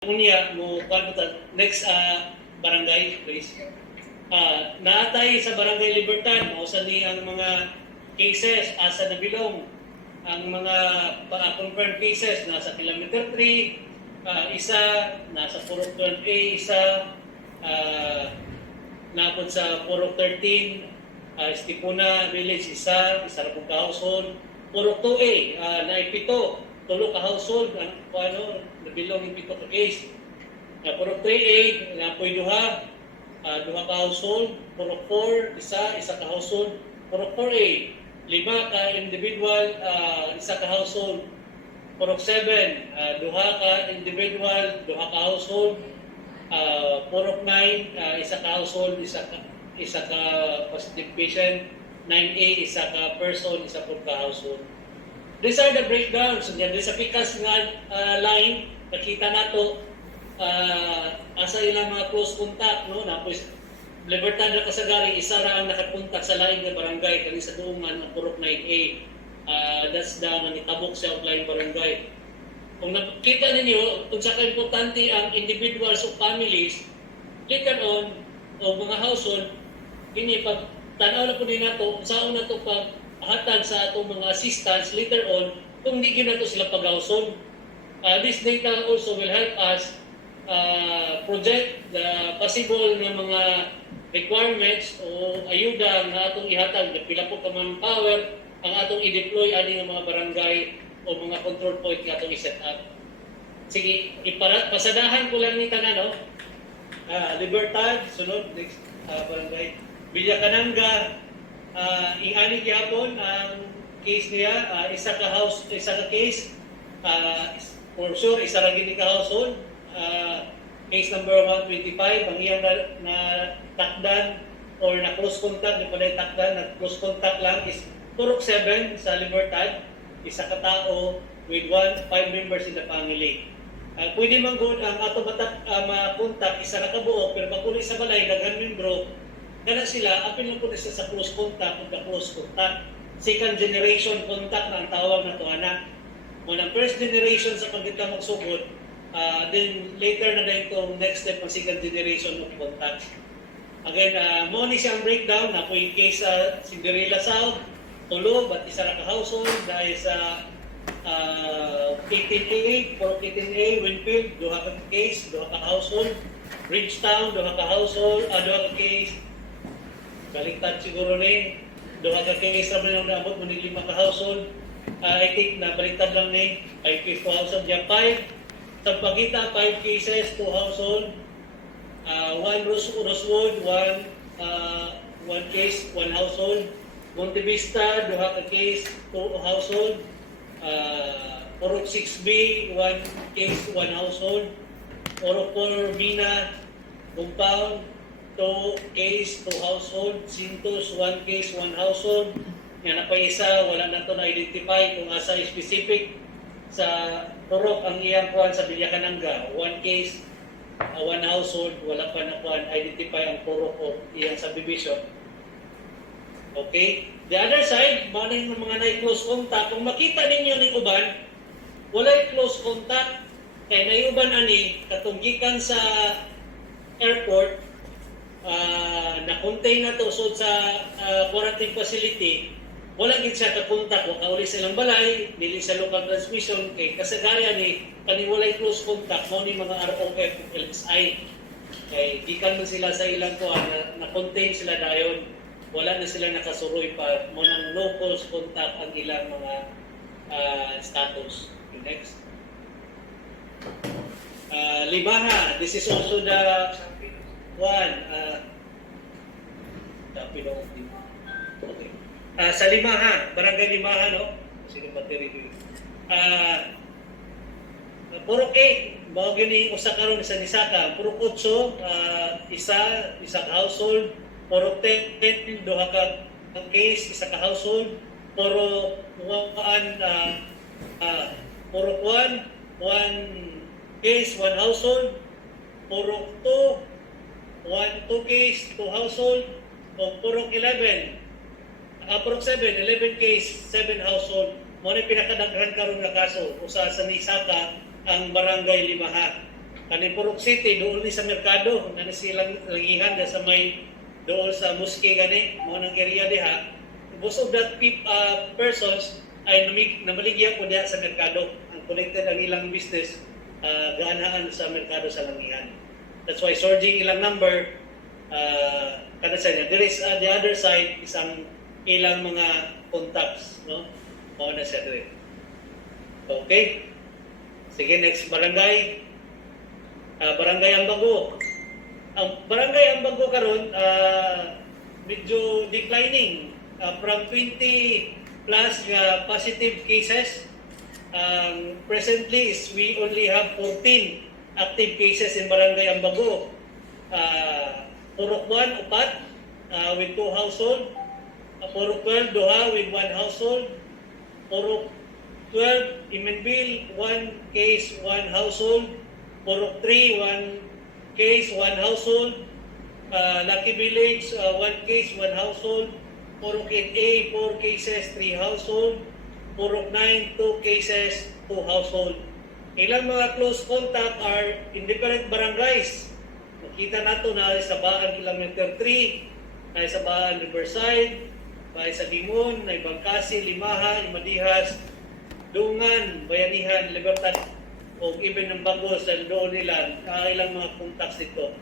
Unya mo next barangay please. Naatay sa Barangay Libertad mausa ni ang mga cases asa nabilong ang mga confirmed cases nasa kilometer 3, isa nasa Purok 12A, isa napod sa Purok 13, Estipuna Village, isa ra pud ka household. Purok 2A naipito, tulo ka household ang nabilong yung pito ka case. Purok 3A napoy duha ka household. Purok 4 isa ka household. Purok 4A 5 ka individual, isa ka household. Purok 7 duha ka individual, duha ka household. Purok 9 isa ka household, isa ka positive patient. 9A isa ka person, isa po ka household. These are the breakdowns. Diyan sa pikas nga line, nakita nato asa ilang mga close contact, no? Napos Libertad na Kasagari, isa ra ang nakapuntak sa laing nga barangay kani sa duungan ng Purok 9A. That's the nitabok sa outlying barangay. Kung nakita ninyo, kung sa importante ang individuals o families, later on, o mga household, kini pag tanaw na po din nato, saan na ito paghatag sa atong mga assistance later on, kung hindi na ito sila pag-household. This data also will help us project the possible na mga requirements o ayuda na atong ihatag, na pila po ka manpower ang atong i-deploy ani nga mga barangay o mga control point nga atong i-set up. Sige, pasadahan ko lang ni tanan, no? Libertad, sunod, next barangay. Villa Cananga, ingani gyapon ang case niya, isa ka case, for sure isa ra gid ka household. Case number 125, ang iyang na takdan or na close contact, di pa na takdan, na close contact lang is Purok 7 sa Libertad, isa ka tao with 5 members in the family. Pwede man good ang ato ma-contact, isa ra ka buok, pero pag sa balay, daghan membro, kana sila, apil lang po na sa close contact o close contact. Second generation contact na ang tawag na ito, anak. Muna first generation sa pagkita magsugod, then later na din itong next step ng second generation of contact. Again, mo ni siyang breakdown na po yung case sa Cinderella South, tulo, ba't isa ra ka household, dahil sa 18A, Purok 18A, Winfield, duha ka case, duha ka household. Bridgetown, duha ka household, duha ka case. Baliktad siguro ni, duha ka case naman yung naabot mo ni 5 ka household. I think na baliktad lang ni, 5 case to household. Yan 5. Sa Pagita, 5 cases to household. 1 Rosewood, 1 case, 1 household. Monte Vista, duha ka case, 2 household. Purok 6B, 1 case, 1 household. Purok 4 Bina, compound, 2 case, 2 household. Sintos, 1 case, 1 household. Yan na pa isa, wala na ito na-identify kung asa specific. Sa Purok ang iyang kuhan sa Villa Cananga, 1 case, 1 household, wala pa na kuhan identify ang Purok o iyang subdivision. Okay? The other side, mga yung mga na-close contact, kung makita ninyo ng uban, wala close contact, kaya na-uban ani, katunggikan sa airport, na-contain na to so sa quarantine facility, wala gid siya ka-contact, wala uli sa ilang balay, dili sa local transmission, kay kasagaran ni kaniwalay close contact, mo ni mga ROF, LSI. Kay gikan man sila sa ilang kuha, na-contain sila dayon, wala na sila nakasuroy pa, mo nang no close contact ang ilang mga status. Next. Libaha, this is also the one. Okay. Sa Limaha, Barangay Limaha, no? Sige pa tiri. Purok 8, bao gini usa karon sa Nisaka. Purok 8, isa ka household. Purok 10, duha ka case, isa ka household. Purok 1, 1 case, 1 household. Purok 2, 2 case, 2 household. O Purok 11, Purok 7, 11 case, 7 household. Mo ni pinakadaghan karon nga kaso usa sa Nisaka ang Barangay Limaha. Kanin Purok City, doon ni sa merkado, na silang langihan na sa may doon sa Musque gani, mo nang area diha. Most of that persons ay namaligya po diha sa merkado. Ang connected ang ilang business, gaanaan sa merkado sa langihan. That's why surging ilang number, kada sa niya. There is the other side, isang ilang mga contacts, no? Mao na siya dire. Okay? Sige, next barangay. Barangay Ambago. Ang Barangay Ambago karon medyo declining from 20 plus positive cases. Presently is we only have 14 active cases in Barangay Ambago. Purok 1, 4 with 2 household. Purok 12, duha with 1 household. Purok 12, Imenville, 1 case, 1 household. Purok 3, 1 case, 1 household. Lucky Village, 1 case, 1 household. Purok 8A, 4 cases, 3 household. Purok 9, 2 cases, 2 household. Ilang mga close contact are in different barangays. Nakita nato na sa Baan Kilometer 3, na sa Baan Riverside, na sa Limon, na Bangkasi, Limaha, Imadihas, Dungan, Bayanihan, Libertad, o even ng Bago sa doon nila, ilang mga contacts dito.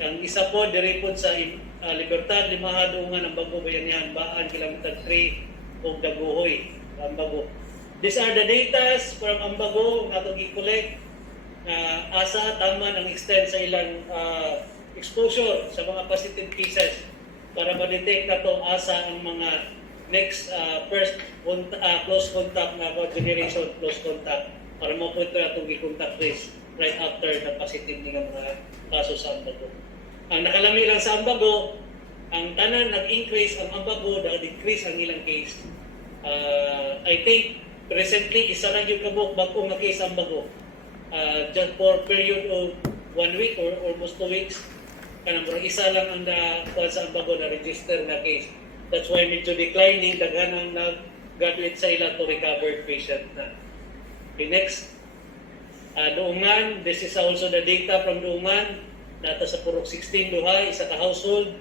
Ang isa po, diripod sa Libertad, Limaha, Dungan, ang Bago, Bayanihan, Baan, Kilometer 3, o Daguhoy, Ambago. These are the data from Ambago na itong i-collect. Asa tama ng extent sa ilang exposure sa mga positive cases para ma-detect na ito asa ang mga next first close contact na generation close contact para mapunto na itong i-contact trace right after na positive ng mga kaso sa Ambago. Ang nakalami lang sa Ambago, ang tanan nag-increase ang Ambago, nag-decrease ang ilang case. I think recently isa lang yung kabuk bagong nga case ang Ambago. Just for period of 1 week or almost 2 weeks, kanang isa lang ang nakuha sa Ambago na register na case. That's why medyo declining, daghan ang nag-graduate sa ila to recovered patient na. Okay, next. Duungan, this is also the data from Duungan. Data sa Purok 16, duha, isa ka household.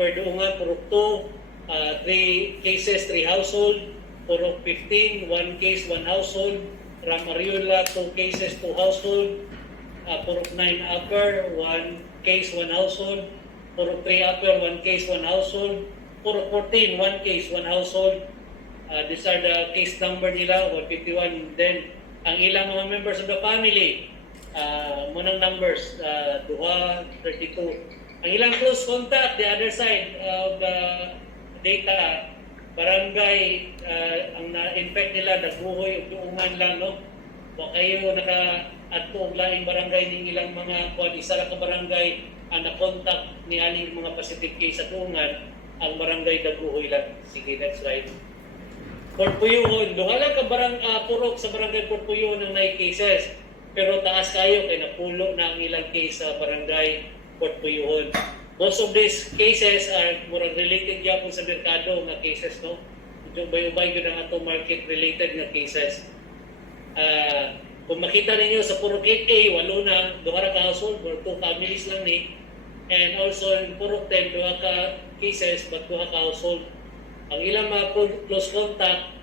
Per Duungan, Purok 2, 3 cases, 3 household. Purok 15, 1 case, 1 household. Ram Ariola, 2 cases, 2 household. Purok 9 upper, 1 case, 1 household. Purok 3 upper, 1 case, 1 household. Purok 14, 1 case, 1 household. These are the case number nila, 151. Then, ang ilang mga members of the family, munang numbers, duha, 32. Ang ilang close contact, the other side of the data, barangay, ang na-infect nila, Daguhoy, Duungan lang, no? Wa kayo naka-adto og laing barangay ning ilang mga kuan, isa ra ka barangay ang na-contact ni aning mga positive case sa Duungan, ang barangay Daguhoy lang. Sige, next slide. Porpuyuhon, duha lang ka purok sa barangay Porpuyuhon ng nai cases. Pero taas kayo kay napulo na ang ilang case sa barangay Porpuyuhon. Most of these cases are murag related yapon sa merkado nga cases, no? Medyo ubay-ubay yun ang atong market-related nga cases. Kung makita ninyo sa Purok 8A, walo na, duha ra ka household, or 2 families lang ni. And also in Purok 10, duha ka cases, but duha ka household. Ang ilang mga close contact,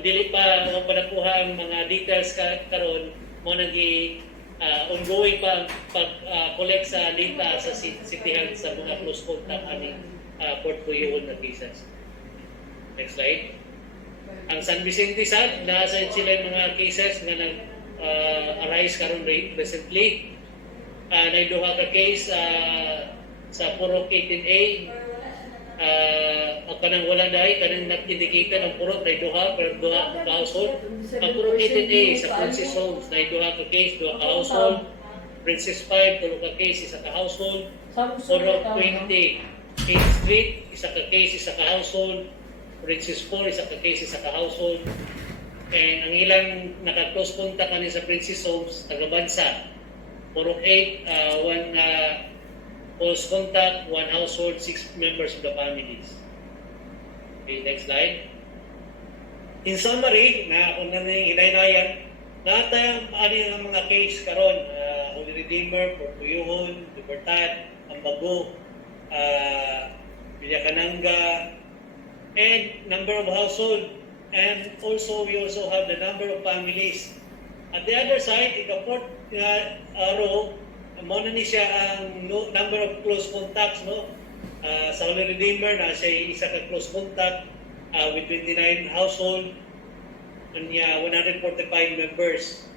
dili pa nakuha ang mga details karon mo nagi ongoing pa pag-collect sa data sa City Health sa mga close contact ani portfolio na cases. Next slide. Ang San Vicente Sad, nasa sila yung mga cases na nag-arise karon recently. Naiduha ka case sa Purok 18A. Kanang wala dahil, kanang not-indicated ang Purok na duha, pero duha ka household. Ang Purok 18A sa Princess Homes, na duha ka case, duha ka household. Princess 5, tulo ka case, isa ka household. Purok 20, King Street, isa ka case, isa ka household. Princess 4, isa ka case, isa ka household. And ang ilang naka-close contact kani sa Princess Homes, taga-bansa. Purok 8, one close contact, 1 household, 6 members of the families. Okay, next slide. In summary, na kung na hinaynayan, natayang ang mga case karon, Holy Redeemer, Portuyuhon, Libertad, Ambago, Villacananga, and number of household, and also we also have the number of families. At the other side, ika-fourth row, muna ni siya ang number of close contacts, no? Sa Holy Redeemer na siya isa ka close contact with 29 household and 145 members.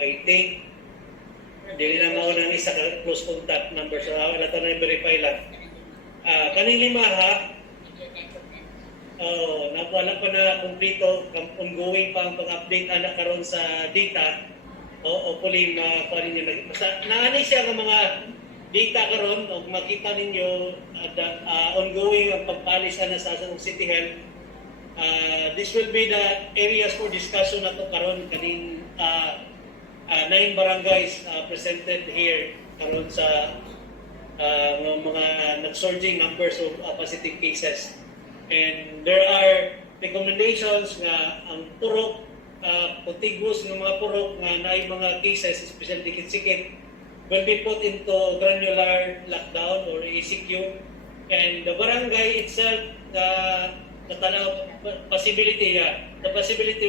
I think dili na mao nang isa ka close contact number, so wala ta na verify lang. Kaning lima ha, wala pa na kumpleto, ongoing pa ang pag-update anak karon sa data. Hopefully paano niyo naani siya ng mga data karon, o makita ninyo ongoing ang pagpalis na sa City Health. This will be the areas for discussion nato karon kaning 9 barangays presented here karon sa mga nag-surging numbers of positive cases. And there are recommendations nga ang purok, contiguous ng mga purok nga naay mga cases, especially dikit-sikit, will be put into granular lockdown or ECQ. And the barangay itself, the possibility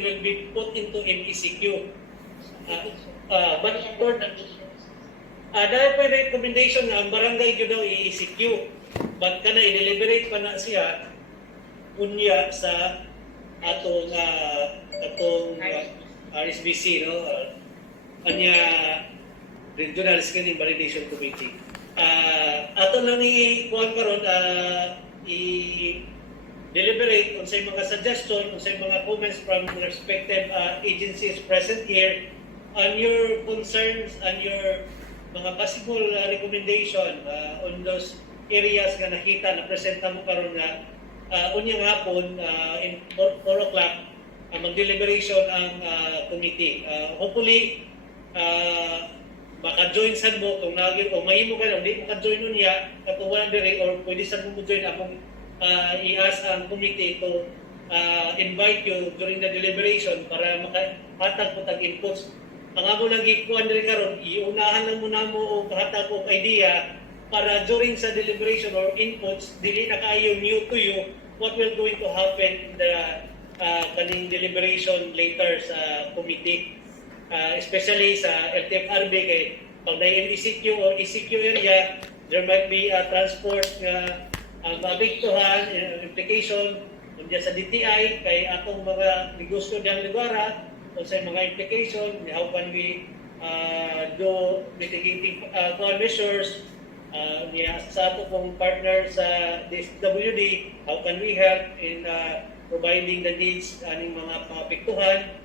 will be put into MECQ. But for dahil pa recommendation nga ang barangay yun daw i-ECQ, but kana i-deliberate pa na siya unya sa atong RSBC, no? Anya Regional Screening Validation Committee. Ato lang ni kuan karon i-deliberate on sa mga suggestion, on sa mga comments from the respective agencies present here, on your concerns and your mga possible recommendation on those areas nga nakita na presenta mo karon nga unyang hapon in 4 o'clock mag-deliberation ang committee. Hopefully maka-join sad mo kung naging o mahimo ka hindi maka-join nun niya katuwan dire or pwede sad mo join akong i-ask ang committee to invite you during the deliberation para makahatag po tag inputs. Ang amo lang gikuan dire karon iunahan lang muna mo o kahatag og idea para during sa deliberation or inputs dili na kayo new to you what will going to happen in the kaning deliberation later sa committee, especially sa LTFRB kay pag na MCQ or ECQ area there might be a transport nga maapektuhan implication unya sa DTI kay atong mga negosyo diyang lugar o sa mga implication how can we do mitigating measures. Sa ato pong partner sa DSWD, how can we help in providing the needs aning mga apektuhan.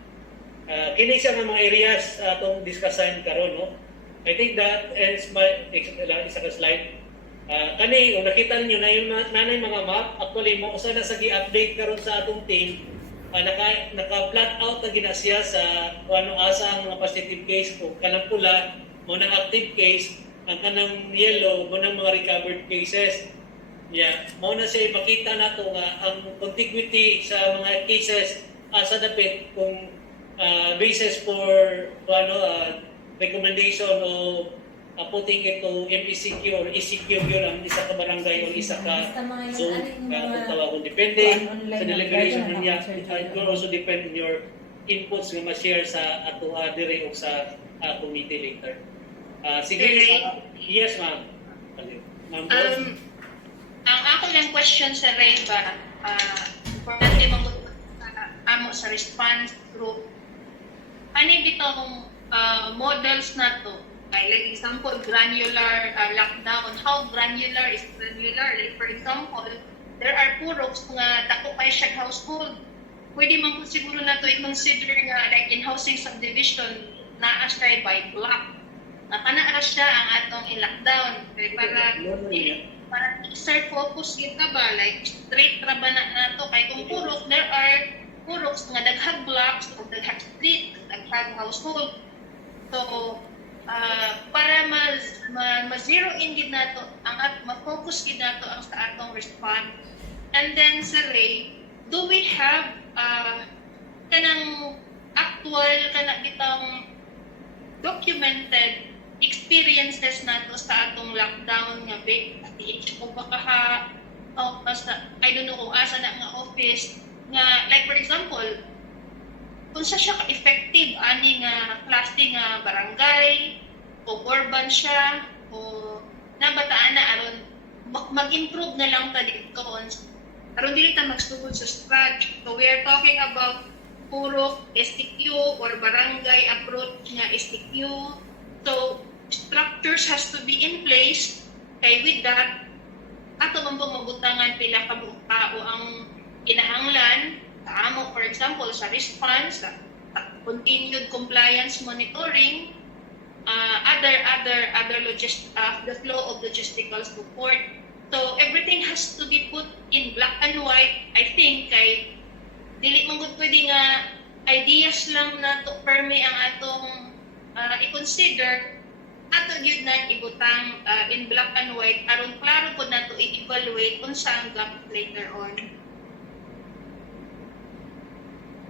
Kini siya ng mga areas atong discussion karon, no? I think that ends my isa ka slide. Kani kung nakita niyo na yung nanay mga map, actually mo usa na sa gi-update karon sa atong team, naka-flat out na ginasya sa ano asa ang mga positive case kung kanang pula mo nang active case, ang kanang yellow mo nang mga recovered cases. Mo na siya makita nato nga ang contiguity sa mga cases sa dapit kung basis for recommendation o putting it to MPCQ or ECQ yun ang isa ka barangay o isa ka zone kung tawag depende sa deliberation niya. It will also depend on your inputs nga ma-share sa ato dire o sa committee later. Sige, yes ma'am. Ang ako lang question sa Ray ba, importante mong amo sa response group, ano bitong models na to? Like example, granular lockdown. How granular is granular? Like for example, there are puroks nga dako kay siya household. Pwede man po siguro na to i-consider nga like in housing subdivision na asay by block. Napanaara siya ang atong i-lockdown. Para exert focus kita ba? Like straight ra ba na to? Kay kung purok, there are puroks nga daghang blocks o daghang street, daghang household. So, para ma-zero in gid nato ang ma-focus gid nato ang sa atong response. And then sa Ray, do we have kanang actual kana bitang documented experiences nato sa atong lockdown nga big o baka basta I don't know kung asa na nga office nga like for example kung sa siya ka-effective ani nga klase nga barangay o urban siya o nabataan na aron mag-improve na lang ta dito aron dili ta magsugod sa strat. So we are talking about puro STQ or barangay approach nga STQ. So structures has to be in place kay with that ato man mabutangan pila ka tao ang kinahanglan sa amo for example sa response sa continued compliance monitoring other the flow of logistical support. So everything has to be put in black and white. I think kay dili man gud pwede nga ideas lang na to perme ang atong i-consider ato gyud na ibutang in black and white aron klaro pud nato i-evaluate unsa ang gap later on.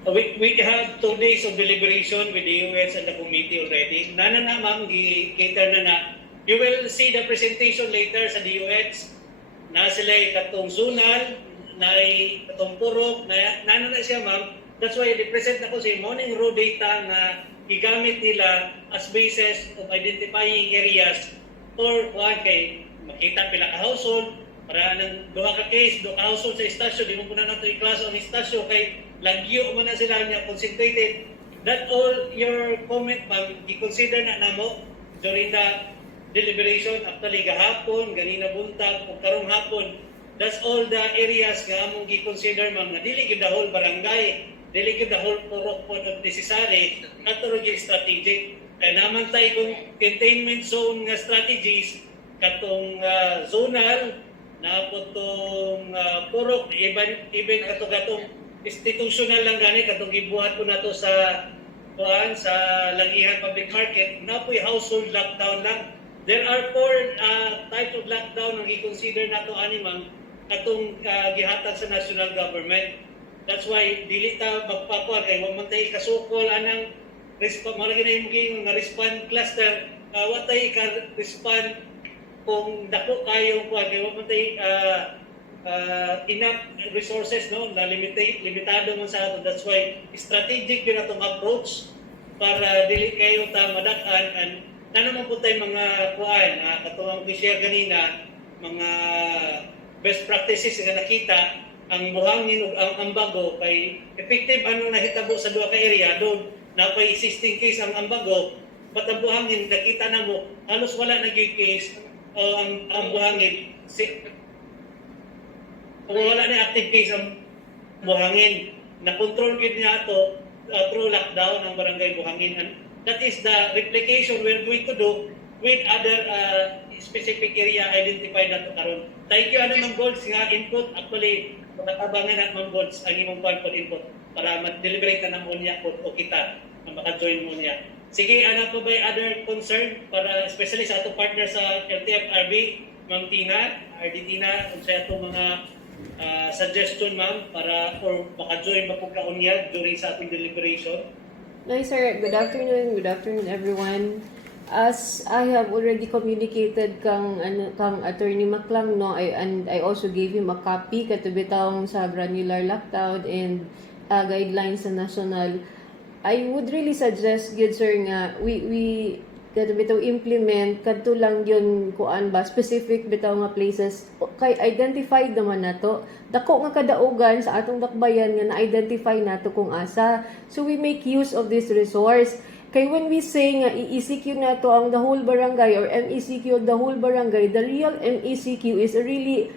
We have 2 days of deliberation with the UX and the committee already. Nana na ma'am, cater na. You will see the presentation later sa DUX. Na sila katong zonal, na katong purok, nana na siya ma'am. That's why i-present na ko sa morning row data na gigamit nila as basis of identifying areas or kay makita pila ka household para nang duha ka case, duha ka household sa istasyon, di mo na nato i-class ang istasyon kay lagyo mo na sila niya concentrated. That all your comment ma'am, i-consider na namo during the deliberation actually gahapon, ganina buntag o karong hapon. That's all the areas nga among gi-consider ma'am na dili gyud the whole barangay, dili gyud the whole purok po not necessary, katuro gyud strategic. Kaya naman tayo kung containment zone nga strategies katong zonal na po itong purok, even katong institutional lang gani katong gibuhat ko nato sa sa Langihan Public Market na po'y household lockdown lang. There are 4 types of lockdown ang i-consider nato ani ma'am katong gihatag sa national government. That's why dili ta magpakuha kay wa man tay kasukol anang respond malagi na yung nga respond cluster wa tay ka respond kung dako kayo kuha kay wa man tay enough resources no na limitado man sa ato. That's why strategic yun atong approach para dili kayo ta madakan and naman po tayo mga kuan katong i-share ganina mga best practices nga nakita ang buhangin ug ang ambago kay effective ano nahitabo sa duha ka area doon na pay existing case ang ambago but ang buhangin nakita na mo halos wala na gyud case ang buhangin wala na active case ang buhangin. Na-control gid niya ito through lockdown ang barangay Buhangin. And that is the replication we're going to do with other specific area identified nato karon. Thank you Ma'am Golds nga input. Actually, nakatabangan na Ma'am Golds ang imong call input para ma-deliberate na mo niya o kita na maka-join mo niya. Sige, ano po ba other concern para especially sa atong partner sa LTFRB, Ma'am Tina, RD Tina, kung sa atong mga suggestion ma'am para or maka-join mapugkaunyag during sa ating deliberation? Hi sir, good afternoon everyone. As I have already communicated kang Attorney Maclang no, I also gave him a copy katubitang sa granular lockdown and guidelines sa national. I would really suggest good sir nga we kada bitaw implement kadto lang yun kuan ba specific bitaw nga places kay identified naman nato dako nga kadaugan sa atong dakbayan nga na-identify nato kung asa, so we make use of this resource. Kay when we say nga i-ECQ nato ang the whole barangay or MECQ the whole barangay, the real MECQ is really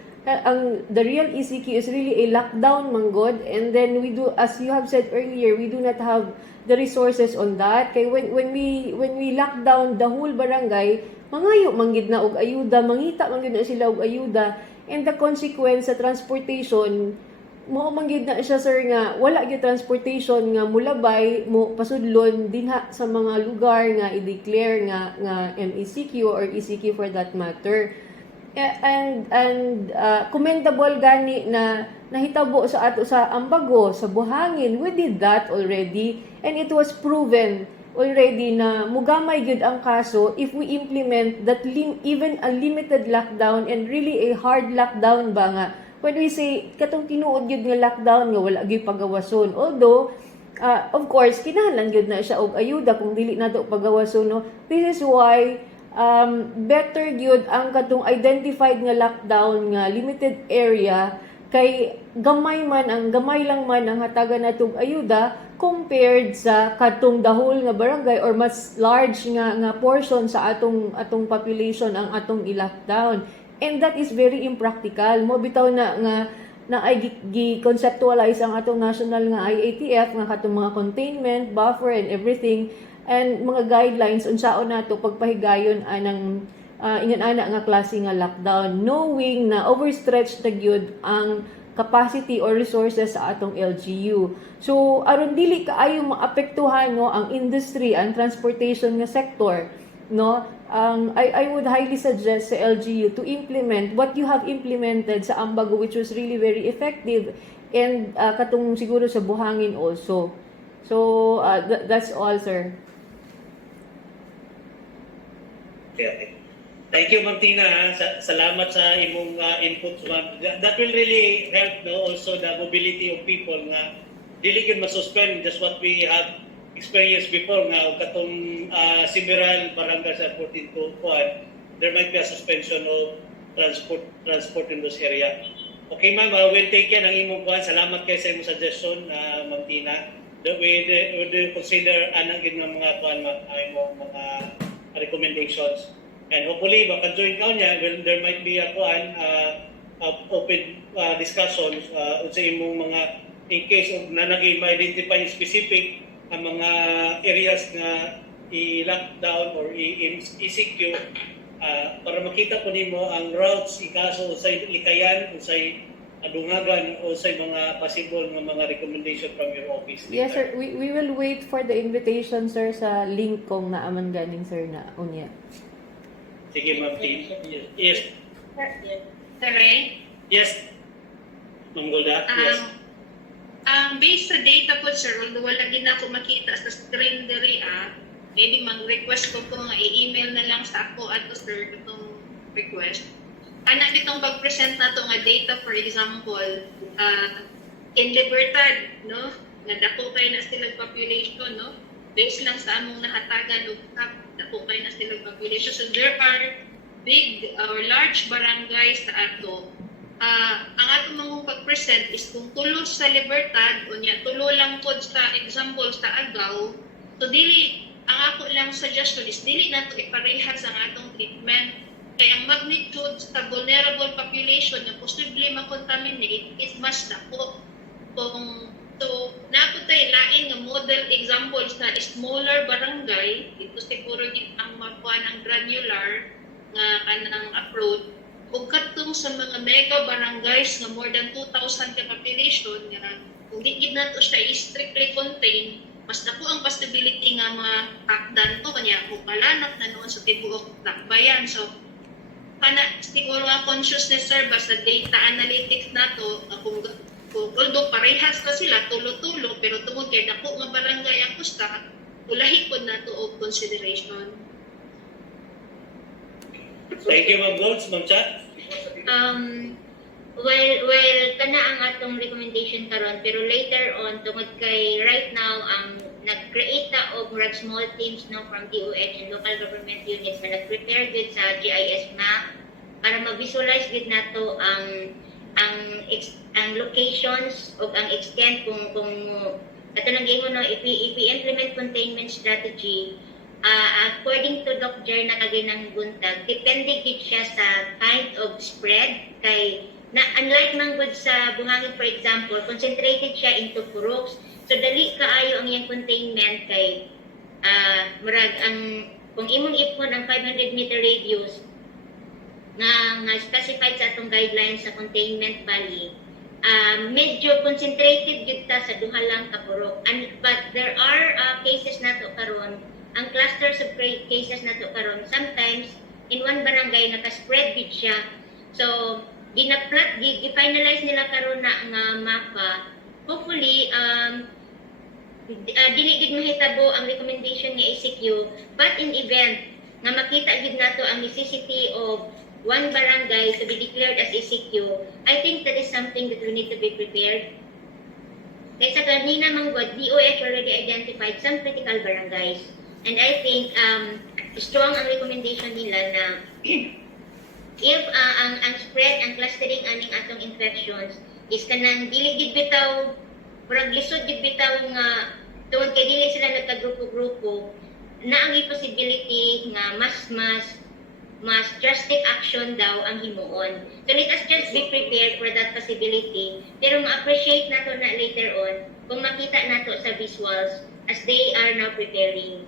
the real ECQ is really a lockdown manggod, and then we do, as you have said earlier, we do not have the resources on that. Kay when we lock down the whole barangay, mangayo manggid na og ayuda, mangita manggid na sila og ayuda, and the consequence sa transportation mo manggid na siya sir nga wala gyud transportation nga mulabay mo pasudlon dinha sa mga lugar nga i-declare nga MECQ or ECQ for that matter. commendable gani na nahitabo sa ato sa Ambago, sa Buhangin. We did that already and it was proven already na mugamay gyud ang kaso if we implement that even a limited lockdown and really a hard lockdown ba nga. When we say katong tinuod gyud nga lockdown nga wala gyud pagawason, although of course kinahanglan gyud na siya og ayuda kung dili nato pagawason, no. This is why better gyud ang katong identified nga lockdown nga limited area kay gamay lang man ang hatagan natong ayuda compared sa katong dahol nga barangay or mas large nga portion sa atong population ang atong i-lockdown. And that is very impractical. Mo bitaw na ay gi-conceptualize ang atong national nga IATF nga katong mga containment, buffer and everything and mga guidelines unsaon nato pagpahigayon anang ingon ana nga klase nga lockdown, knowing na overstretched na gyud ang capacity or resources sa atong LGU. So aron dili kaayo maapektuhan no ang industry and transportation nga sector, no, I would highly suggest sa LGU to implement what you have implemented sa Ambago, which was really very effective, and katong siguro sa Buhangin also. So that's all, sir. Okay. Thank you, Ma'am Tina. Salamat sa imong input. That will really help, no, also the mobility of people nga dili gyud masuspend just what we have experienced before nga katong several barangay sa 14 to 1, there might be a suspension of transport in this area. Okay, ma'am, we'll take yan ang imong kuan. Salamat kay sa imong suggestion, Ma'am Tina. We do consider anang gid nga mga kuan imong mga recommendations. And hopefully, baka join ka niya, there might be a open discussion sa imong mga, in case of na nag-identify specific ang mga areas na i-lockdown or i-secure para makita po nimo ang routes ikaso sa likayan o sa dungagan o sa mga possible nga mga recommendation from your office. Yes, sir. We will wait for the invitation, sir, sa link kong naaman ganing, sir, na unya. Sige, Ma'am T. Yes. Sir Ray? Yes. Ma'am Golda? Yes. Based sa data po, sir, although wala din ako makita sa screen diri, maybe mag-request ko kung i-email na lang sa ako at sir itong request. Anak ditong pag-present na to nga data, for example, in Libertad, no? Nadako kayo na silang population, no? Based lang sa among nahatagan o dako kayo na silang population. So there are big or large barangays sa ato. Ang atong mga pag-present is kung tulo sa Libertad o niya tulo lang pod sa example sa Agaw. So dili ang ako lang suggestion is dili nato iparehas ang atong treatment kay ang magnitude sa vulnerable population na posible ma-contaminate is mas dako. So naputay lain nga model examples na smaller barangay dito siguro gid ang makuha ng granular nga kanang approach. Kung katong sa mga mega barangays nga more than 2,000 ka population nga kung di gid nato siya strictly contain, mas dako ang possibility nga ma-lockdown to kanya kung kalanap na noon sa tibuok lakbayan. So kana siguro ang consciousness sir ba sa data analytics nato kung although parehas ka sila tulo-tulo pero tungod kay dako nga barangay ang kusta ulahi pod nato og consideration. Thank you, Ma'am Golds. Ma'am Chat? Well, kana ang atong recommendation karon pero later on tungod kay right now ang nag-create ta og small teams no from DOH and local government units na nag-prepare gid sa GIS map para ma-visualize gid nato ang locations o ang extent kung ato nang gingon no if we implement containment strategy according to Dr. Jer na kaginang buntag, depende gid siya sa kind of spread kay na unlike man gud sa Buhangin for example, concentrated siya into puroks. So dali kaayo ang iyang containment kay murag ang kung imong ipon ang 500 meter radius nga specified sa atong guidelines sa containment valley, medyo concentrated gid ta sa duha lang ka purok. But there are cases nato karon ang clusters of cases nato karon sometimes in one barangay naka-spread gid siya So, gi-finalize nila karon na nga mapa. Hopefully, dili gid mahitabo ang recommendation ni ACQ, but in event nga makita gid nato ang necessity of one barangay to be declared as ACQ, I think that is something that we need to be prepared. Kaya sa kanina manggod, DOH already identified some critical barangays. And I think strong ang recommendation nila na if ang spread, ang clustering aning atong infections is kanang dili gid bitaw, murag lisod gid bitaw nga tungod kay dili sila nagka-grupo-grupo, na ang possibility nga mas drastic action daw ang himuon. So let us just be prepared for that possibility. Pero ma-appreciate nato na later on kung makita nato sa visuals as they are now preparing.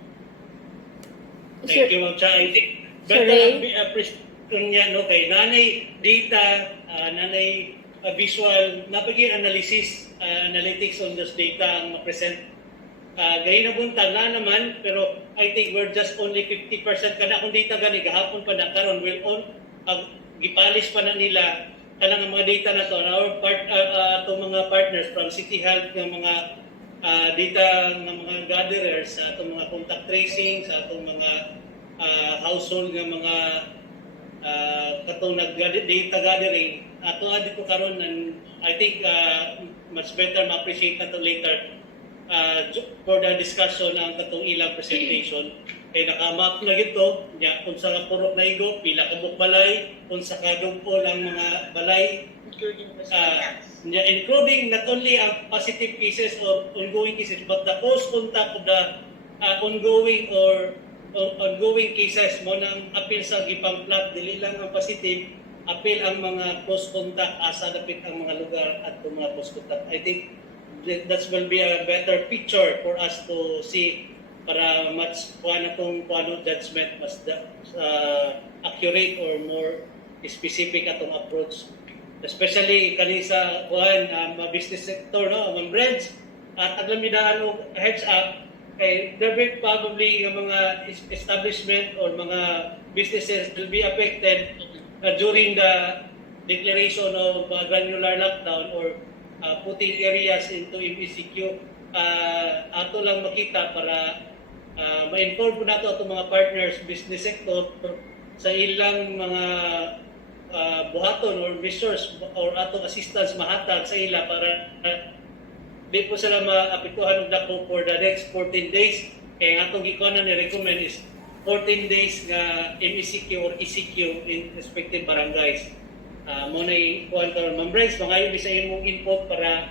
Thank you, Ma'am Cha. I think Sir better Ray? appreciate niya, no, kay nanay data, nanay visual, napagi analytics on this data ang ma-present. Gaya na buntag na naman, pero I think we're just only 50% kada kung data gani gahapon pa na karon gipalis pa na nila kanang mga data na to, our atong mga partners from City Health ng mga data ng mga gatherers, sa atong mga contact tracing, sa atong mga household ng mga katong data gathering. Ato dito karon, and I think much better ma-appreciate nato later for the discussion ang katong ilang presentation. Kay nakamap na gito, kung sa purok na igo, pila ka balay, kung sa kadugpol ang mga balay, including not only ang positive cases or ongoing cases, but the close contact of the ongoing cases mo nang appeal sa gipang plot, dili lang ang positive, appeal ang mga close contact, asa dapit ang mga lugar at mga close contact. I think that will be a better picture for us to see para mas kuano judgment mas accurate or more specific atong approach, especially kani sa business sector, no, mga brands at aglamidaan og heads up kay there will probably yung mga establishment or mga businesses will be affected during the declaration of granular lockdown or putting areas into MCQ. Ato lang makita para ma-inform po nato itong mga partners, business sector, sa ilang mga buhaton or measures or atong assistance mahatag sa ila para di po sila maapektuhan og dako for the next 14 days. Kaya nga itong gikuha ni recommend is 14 days nga MECQ or ECQ in respective barangays. Muna ikuhan karon, Ma'am Bryce, mga sa imong input para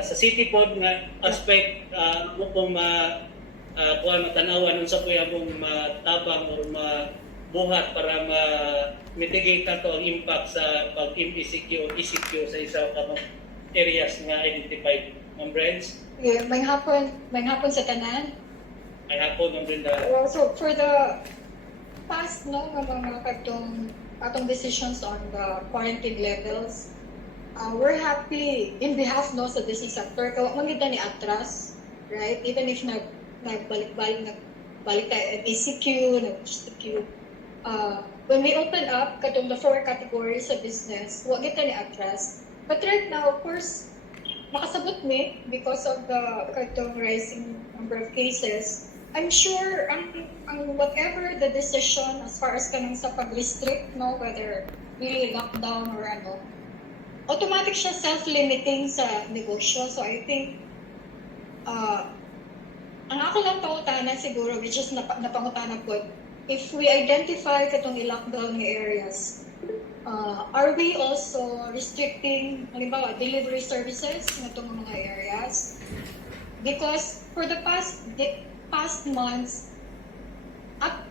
sa city pod nga aspect mo kung kuhan matanawan unsa po yung matabang or mabuhat para ma-mitigate nato ang impact sa pag-MECQ o ECQ sa isa ka areas nga identified. Ma'am Bryce? Yeah, may hapon sa tanan. May hapon, Ma'am Brenda. So for the past nga mga atong decisions on the quarantine levels, we're happy in behalf sa business sector. Kaya maganda ni atras, right? Even if nagbalik tayo at ECQ, nag-ECQ. When we open up katong the 4 categories sa business, wag kita ni atras. But right now, of course, makasabot me because of the katong rising number of cases. I'm sure ang whatever the decision as far as kanang sa pag-restrict, no, whether really lockdown or automatic siya self-limiting sa negosyo. So I think ang ako lang pangutanan siguro, which is napangutanan ko, if we identify katong i-lockdown ng areas, are we also restricting, halimbawa, delivery services na itong mga areas? Because for the past months, up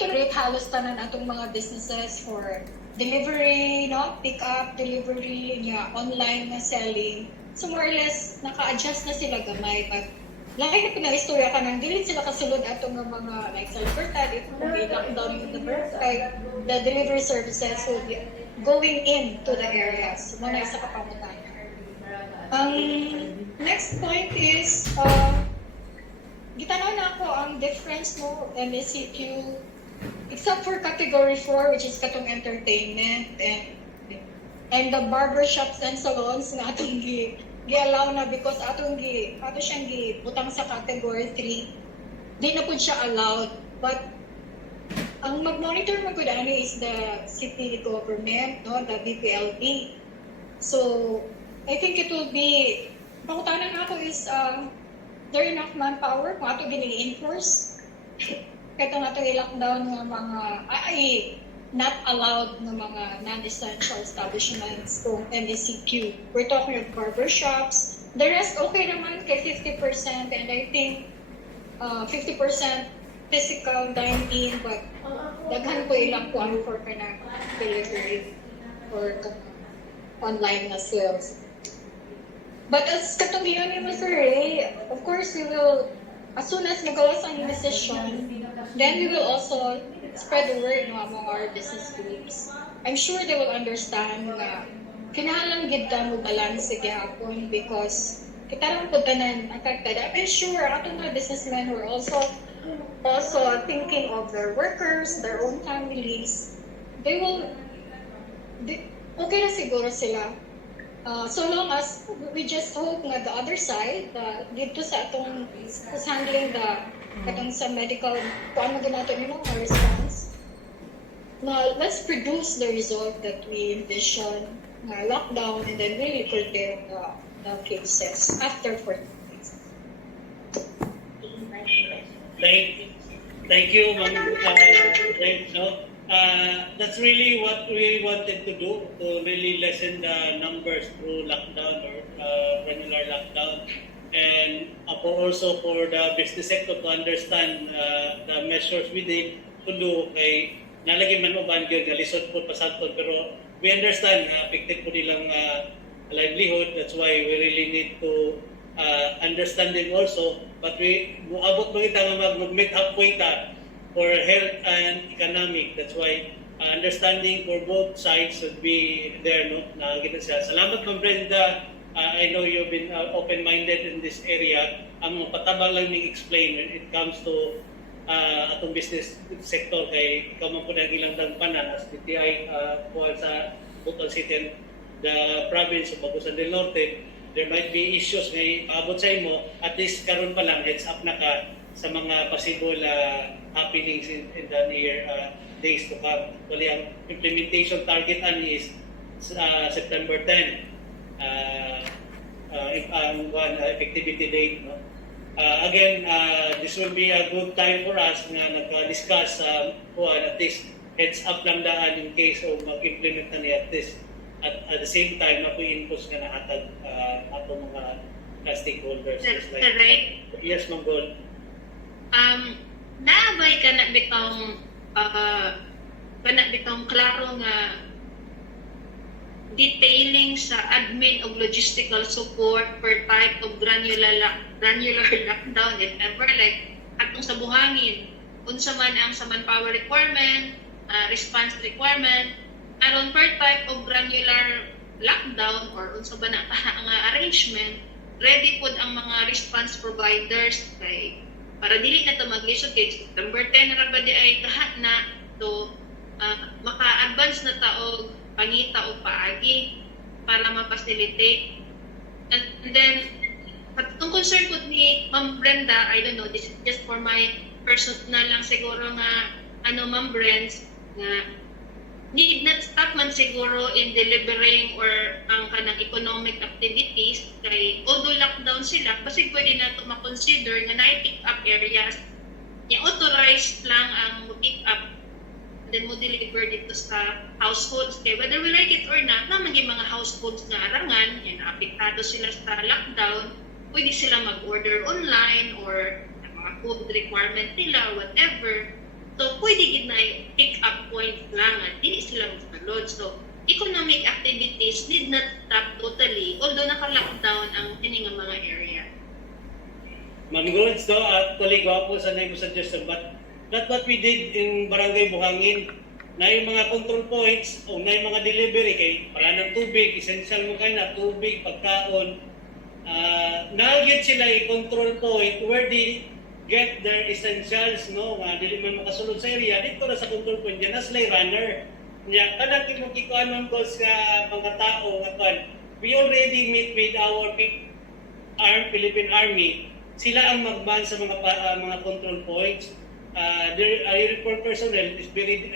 to rate halos tanan atong mga businesses for delivery, no? Pick up, delivery, online na selling. So more or less, naka-adjust na sila gamay. But lahi na pinag-istorya ka nang dili sila kasulod atong mga like sa Libertad, if may lockdown in the birthday, the delivery services will be going into the areas. Muna isa kapamutan. Next point is, gitanaw na ako ang difference mo MECQ except for category 4, which is katong entertainment and the barbershops and salons nga atong gi-allow na because ato siyang gibutang sa category 3, di na pud siya allowed. But ang mag-monitor mo gud ani is the city government, no, the BPLB. So I think it will be, pangutanan ako is there enough manpower kung ato gini-enforce. Kaya nga itong i-lockdown ng mga not allowed ng mga non-essential establishments kung MECQ. We're talking of barbershops. The rest, okay naman kay 50%, and I think 50% physical dine-in, but daghan po ilang po ano for ka na delivery or online na sales. But as katong yun ni Mr. Ray, of course we will, as soon as magawas ang decision, then we will also spread the word no, among our business groups. I'm sure they will understand na kinahanglan gid ta mo balance sa gihapon because kita lang po tanan affected. I'm sure atong mga businessmen were also thinking of their workers, their own families. Okay na siguro sila. So long as we just hope nga the other side, dito sa atong who's handling katong sa medical, kung ano ganato nila, our response. Now, let's produce the result that we envision, lockdown, and then really curtail the cases after 14 days. Thank you, Ma'am. That's really what we wanted to do, to really lessen the numbers through lockdown or granular lockdown. And also for the business sector to understand the measures we did to do kay nalagi man uban gyud nga lisod po pasagton, pero we understand affected po nilang livelihood. That's why we really need to understand them also, but we muabot mo kita nga mag-meet halfway ta for health and economic. That's why understanding for both sides should be there, no? Nakakita siya. Salamat, Ma'am Brenda. I know you've been open-minded in this area. Ang patabang lang ni-explain when it comes to atong business sector kay ikaw man po na ilang dagpanan as DTI kuha sa Butol City and the province of Agusan del Norte. There might be issues na paabot sa imo. At least karon pa lang, heads up na ka sa mga possible happenings in the near days to come. Wali ang implementation target ani is September 10. Effectivity date. No? Again, this will be a good time for us na nag-discuss at least heads up lang daan in case of mag-implement na niya at least at the same time na po-impose nga nahatag ato mga stakeholders. Right. Yes, Ma'am Gold. Naabay ka na bitong klaro nga detailing sa admin of logistical support per type of granular lockdown, if ever, like atong sa buhangin, unsa man ang sa manpower requirement, response requirement, aron per type of granular lockdown or unsa ba na ang arrangement, ready pod ang mga response providers kay para dili na to maglisod kay September 10 na ba di ay kahat na to maka-advance na taog pangita o paagi para ma-facilitate. And then, patong concern ko ni Ma'am Brenda, I don't know, this is just for my personal lang siguro nga, Ma'am Brenda, nga need not stop man siguro in delivering or ang kanang economic activities kay although lockdown sila, kasi pwede na ito ma-consider nga na-pick up areas, i-authorize lang ang pick up then mo deliver dito sa households. Kaya whether we like it or not, naman yung mga households na arangan, yan, apektado sila sa lockdown, pwede sila mag-order online or mga food requirement nila, whatever. So, pwede gid na pick up point lang at hindi sila mag-load. So, economic activities need not stop totally, although naka-lockdown ang tiningang mga area. Ma'am Gold, actually, gwapo sa name suggestion, but that's what we did in Barangay Buhangin. Na yung mga control points o na yung mga delivery kay para ng tubig, essential mo kayo na tubig, pagkaon. Nagit sila i-control point where get their essentials, no, nga dili man makasulod sa area dito na sa control point diyan na sila runner nya kada kimo kikuan ng goals nga mga tao nga kan we already meet with our Philippine Army. Sila ang magban sa mga control points. Their report personnel is very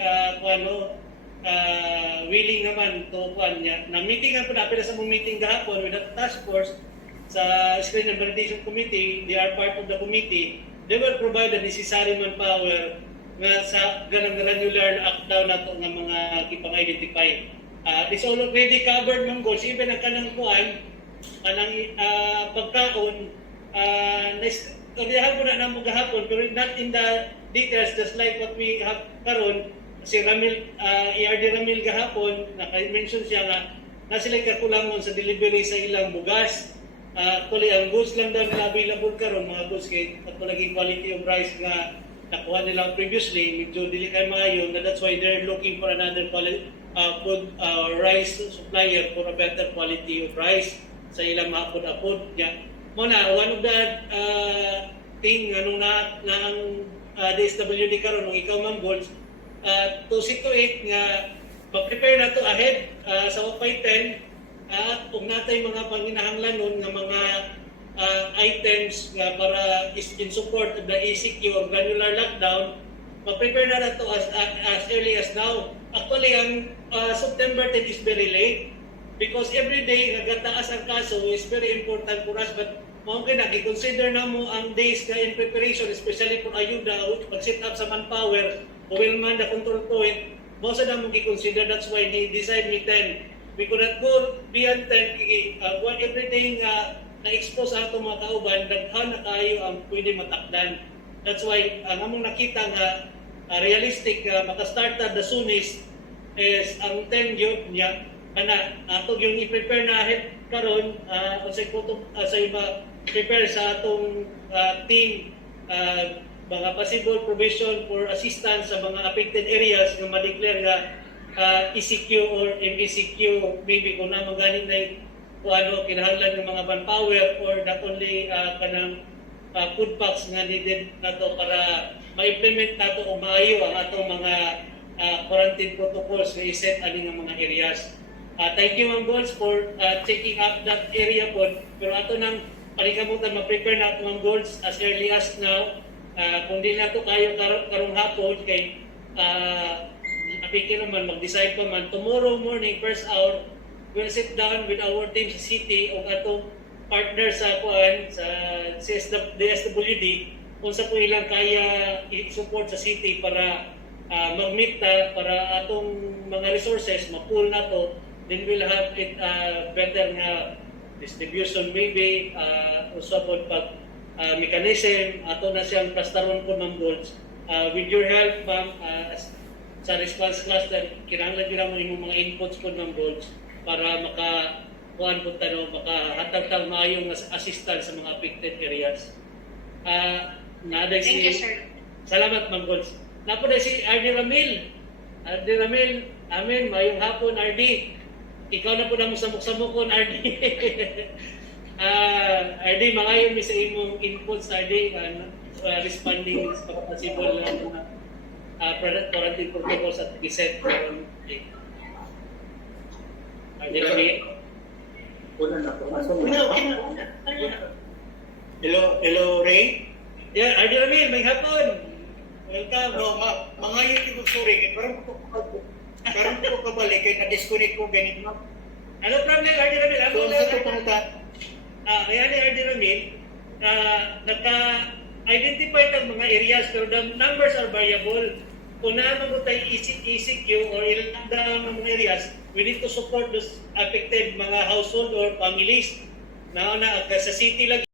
willing naman to niya. Na meeting ang pala sa meeting gahapon with the task force sa Screen and Validation Committee. They are part of the committee. They will provide the necessary manpower nga sa granular lockdown nato nga mga kipang-identify. This already covered ng goals. Even ang kanang kuan, kanang pagkaon, nagdihapon na namo gahapon, pero not in the details, just like what we have karon. Si Ramil, ERD Ramil gahapon, naka-mention siya nga na sila kakulangon sa delivery sa ilang bugas. Actually, ang goods lang daw nila available karon mga goods kay katulad quality of rice nga nakuha nila previously, medyo dili kay maayo, that's why they're looking for another food rice supplier for a better quality of rice sa ilang mahapod-apod. Muna, one of the thing anong na ang DSWD karon nung ikaw Ma'am Goals, to situate nga mag-prepare na to ahead sa Wapay 10 at kung natay mga panginahanglanon nga mga items nga para in support of the ECQ or granular lockdown, mag-prepare na to as early as now. Actually, ang September 10 is very late because every day nagataas ang kaso is very important for us, but mungkin i-consider na mo ang days ka in preparation, especially for ayuda, pag-set up sa manpower, who will man the control point, most of them mong i-consider. That's why they decide me 10. We could not go beyond 10. Every day na-expose ang itong mga kauban, daghan na kayo ang pwede matakdan. That's why ang among nakita nga realistic makastart na the soonest is ang 10 yun niya kana ato yung i-prepare na ahead karon sa iba prepare sa atong team mga possible provision for assistance sa mga affected areas nga ma-declare nga ECQ or MECQ, maybe kung naman galing na kinahanglan ng mga manpower or not only kanang food packs nga needed nato para ma-implement nato o maayo ang atong mga quarantine protocols na iset ani nga mga areas. Thank you Ma'am Goals for taking up that area po. Pero ato nang palikamutan ma-prepare nato Ma'am Goals as early as now. Kung di nato kayo karong hapon kay apiki naman mag-decide pa man tomorrow morning first hour we'll sit down with our team sa city o atong partner sa kuan sa DSWD kung sa po ilang kaya i-support sa city para mag-meet para atong mga resources ma-pool na to, then we'll have it better nga distribution maybe also about pag mechanism ato na siyang plastaron po ng goals with your help ma'am sa response cluster kinahanglan gyud mo imong mga inputs po ng goals para makakuan po makahatag tang maayong assistance sa mga affected areas. Thank you, sir. Salamat Ma'am Goals. Napo na si RD Ramil. RD Ramil, amen, mayong hapon RD. Ikaw na po na mo samok-samokon RD. RD, mangayon mi sa imong inputs RD responding sa possible quarantine protocols at iset karon. RD Ramil. Hello Ray. Yeah, RD Ramil, may hapon. Welcome. No, mangayon ko sorry, parang ko kabalik kay na-disconnect ko ganito. Ano problem RD Ramil? Ako So, sa pupunta, kaya ni RD Ramil, naka-identify ng mga areas pero the numbers are variable. Kung naman mo tayo ECQ or ilang ng mga areas, we need to support those affected mga household or families. Sa city lang